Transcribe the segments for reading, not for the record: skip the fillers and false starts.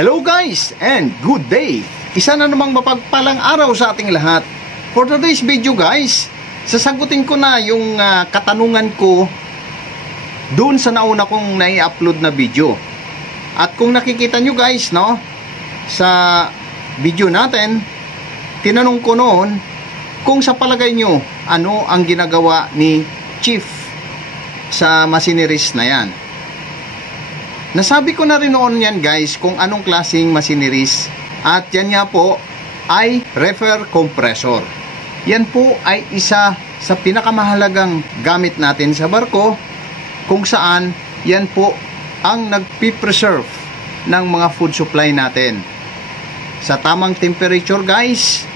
Hello guys and good day! Isa na namang mapagpalang araw sa ating lahat. For today's video guys, sasagutin ko na yung katanungan ko doon sa nauna kong nai-upload na video. At kung nakikita nyo guys, no, sa video natin, tinanong ko noon kung sa palagay nyo, ano ang ginagawa ni Chief sa machineries na yan. Nasabi ko na rin noon yan guys kung anong klaseng machineries, at yan nga po ay reefer compressor. Yan po ay isa sa pinakamahalagang gamit natin sa barko, kung saan yan po ang nagpipreserve ng mga food supply natin. Sa tamang temperature guys,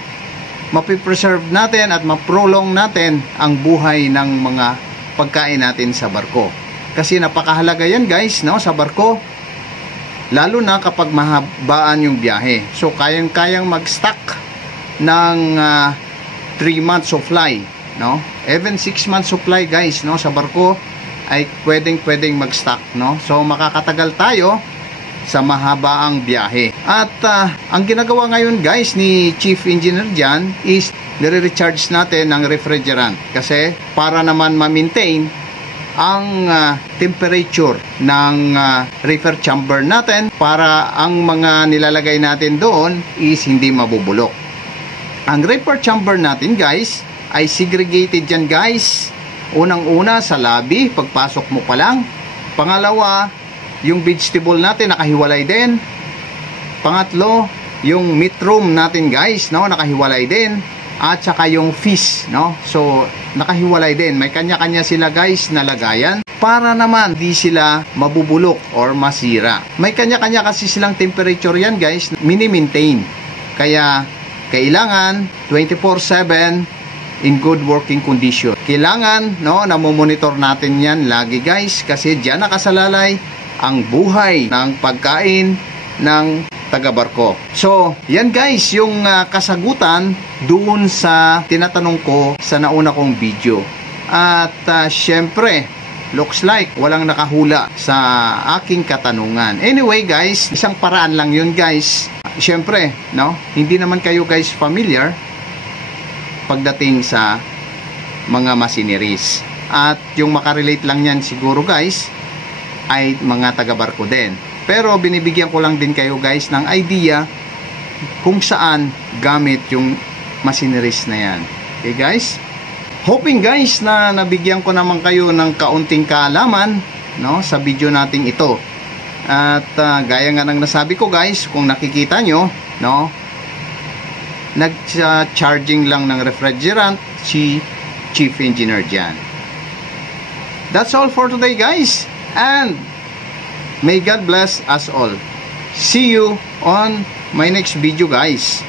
mapipreserve natin at maprolong natin ang buhay ng mga pagkain natin sa barko. Kasi napakahalaga yan guys, no, sa barko. Lalo na kapag mahabaan yung biyahe. So kayang-kayang mag-stock ng 3 months supply, no? Even 6 months supply guys, no, sa barko ay pwedeng mag-stock, no? So makakatagal tayo sa mahabaang biyahe. At ang ginagawa ngayon guys ni Chief Engineer dyan is nire-recharge natin ng refrigerant. Kasi para naman ma-maintain ang temperature ng reefer chamber natin, para ang mga nilalagay natin doon is hindi mabubulok. Ang reefer chamber natin guys ay segregated dyan guys. Unang-una sa lobby, pagpasok mo pa lang. Pangalawa, yung vegetable natin nakahiwalay din. Pangatlo, yung meat room natin guys, no, nakahiwalay din. At saka yung fish, no, so nakahiwalay din. May kanya-kanya sila guys na lagayan para naman di sila mabubulok or masira. May kanya-kanya kasi silang temperature yan guys, mini-maintain. Kaya kailangan 24/7 in good working condition. Kailangan, no, namomonitor natin yan lagi guys, kasi diyan nakasalalay ang buhay ng pagkain ng taga-barko. So, yan guys yung kasagutan doon sa tinatanong ko sa nauna kong video. At syempre, looks like walang nakahula sa aking katanungan. Anyway guys, isang paraan lang yun guys. Syempre, no, hindi naman kayo guys familiar pagdating sa mga machineries. At yung makarelate lang yan siguro guys ay mga taga-barko din. Pero binibigyan ko lang din kayo guys ng idea kung saan gamit yung machineries na yan. Okay guys? Hoping guys na nabigyan ko naman kayo ng kaunting kaalaman, no, sa video nating ito. At gaya nga ng nasabi ko guys, kung nakikita nyo, no, nag-charging lang ng refrigerant si Chief Engineer dyan. That's all for today guys. And may God bless us all. See you on my next video guys.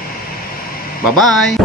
Bye-bye.